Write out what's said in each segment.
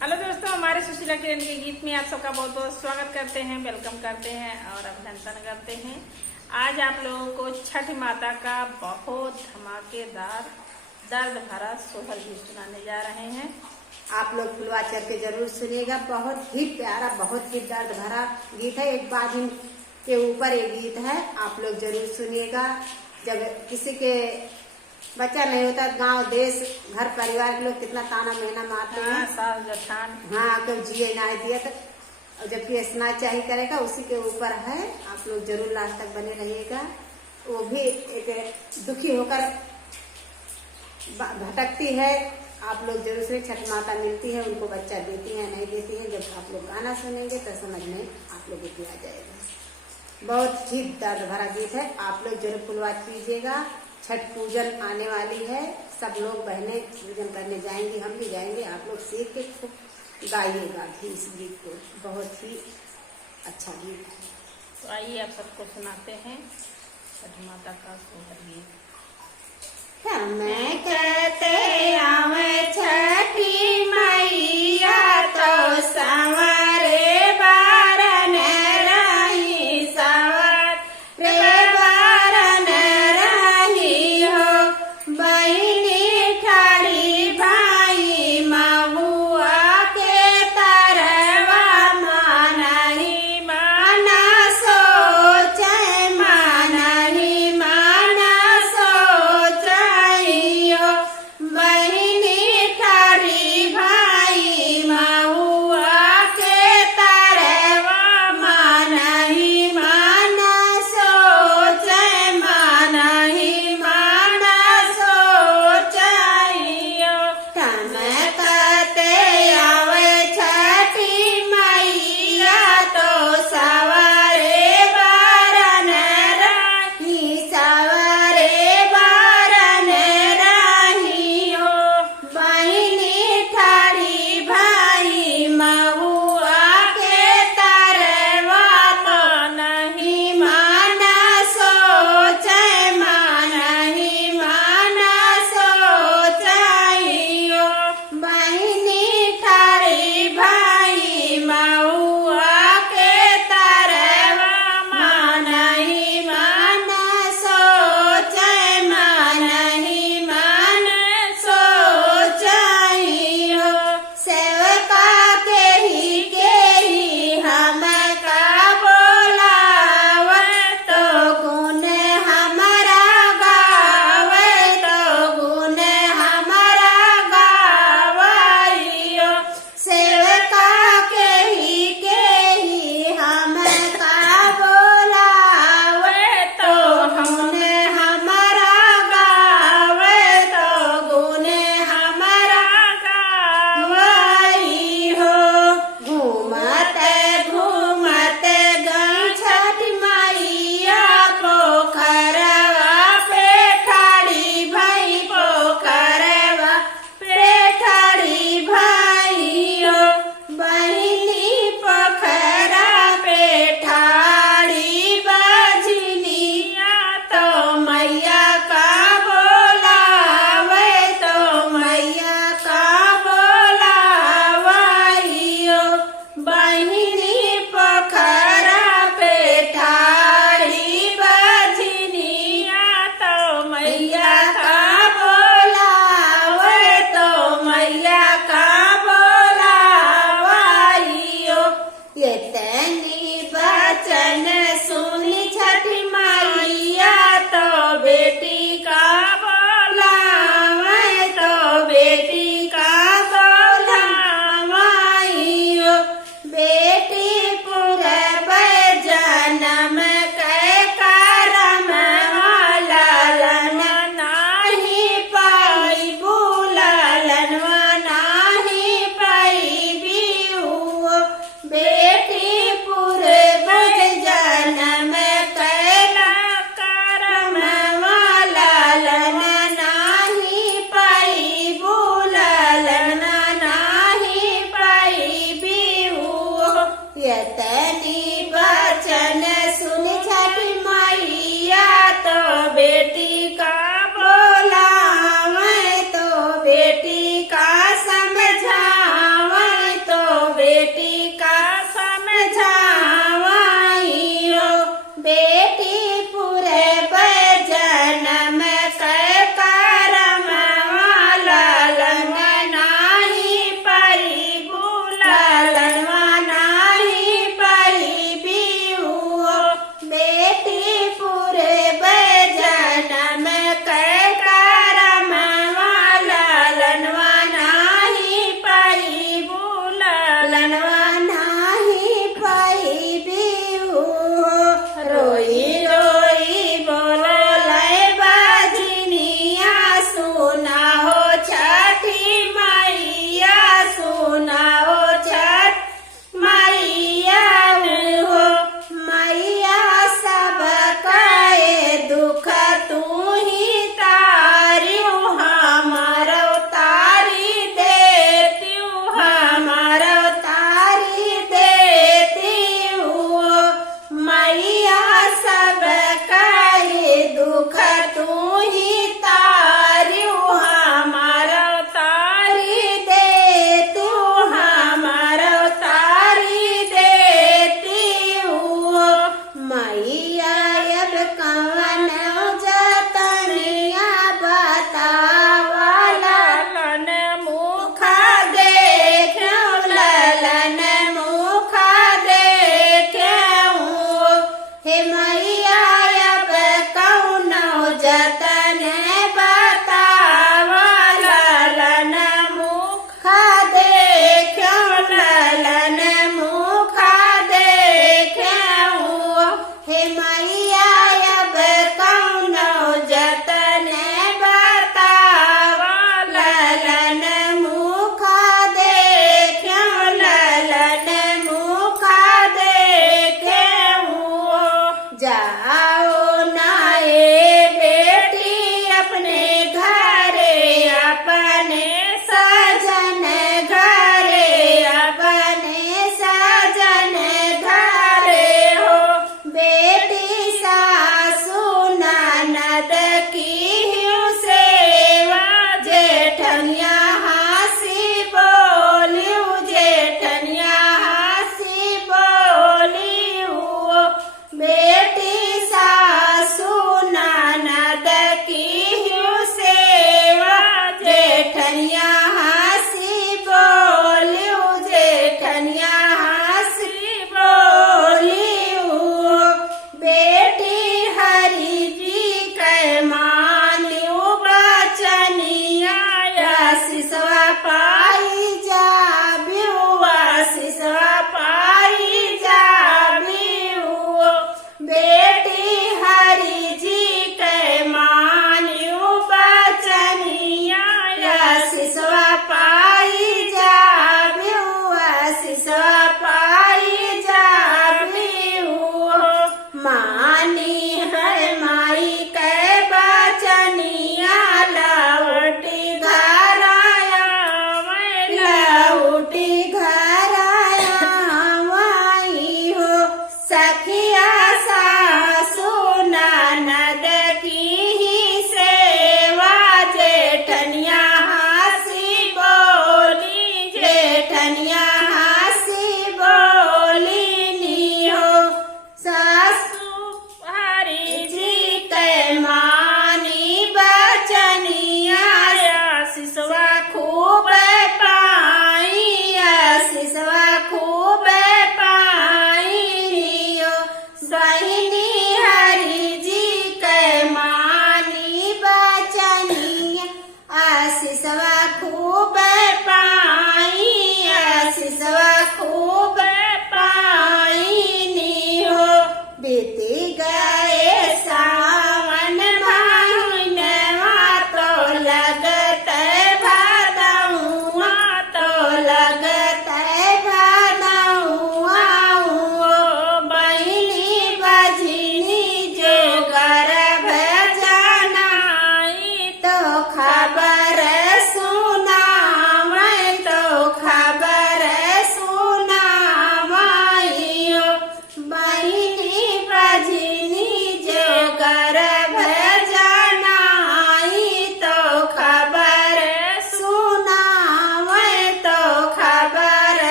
Hello दोस्तों, हमारे सुशीला किरण के गीत में आप सबका बहुत बहुत स्वागत करते हैं, वेलकम करते हैं और अभिनंदन करते हैं। आज आप लोगों को छठ माता का बहुत धमाकेदार दर्द भरा सोहर गीत सुनाने जा रहे हैं। आप लोग फुलवा चढ़ के जरूर सुनिएगा। बहुत ही प्यारा, बहुत ही दर्द भरा गीत है। एक बाधिन के ऊपर ये गीत है, आप लोग जरूर सुनिएगा। जब किसी के बच्चा नहीं होता, गांव देश घर परिवार के लोग कितना ताना मेहना मारते हैं। सास जठान, हाँ, कब जिए ना दिया तो, और जबकि स्नान चाहिए करेगा, उसी के ऊपर है। आप लोग जरूर लास्ट तक बने रहिएगा। वो भी एक दुखी होकर भटकती है। आप लोग जरूर से छठ माता मिलती है, उनको बच्चा देती है नहीं देती है। जब आप लोग गाना सुनेंगे तो समझ में आप लोगों को आ जाएगा। बहुत ही दर्द भरा गीत है, आप लोग जरूर फुलवा कीजिएगा। छठ पूजन आने वाली है, सब लोग बहनें पूजन करने जाएंगी, हम भी जाएंगे। आप लोग सीख के खूब गाइएगा भी इस गीत को, बहुत ही अच्छा गीत है। तो आइए आप सबको सुनाते हैं छठ माता का सोहर गीत। मैं कहते आवे छठी मैया तो संवरे बारन रही, संवरे बारन रही हो। बहिनी ठाड़ी भाई महुआ के तरवा मानही माना सोचे, मानही माना सोच। बहिनी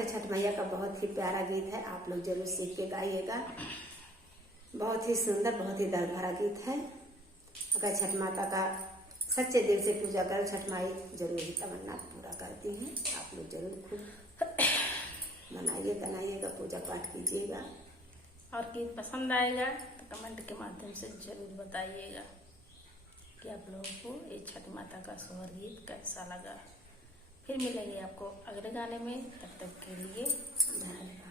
है छठ मैया का बहुत ही प्यारा गीत है, आप लोग जरूर सीख के गाइएगा। बहुत ही सुंदर, बहुत ही दर्द भरा गीत है। अगर छठ माता का सच्चे दिल से पूजा करो, छठ माई जरूर ही तमन्ना पूरा करती हैं। आप लोग जरूर खुद बनाइए, बनाइएगा, पूजा पाठ कीजिएगा। और गीत पसंद आएगा तो कमेंट के माध्यम से जरूर बताइएगा कि आप लोगों को ये छठ माता का सोहर गीत कैसा लगा। फिर मिलेंगे आपको अगले गाने में, तब तक के लिए धन्यवाद।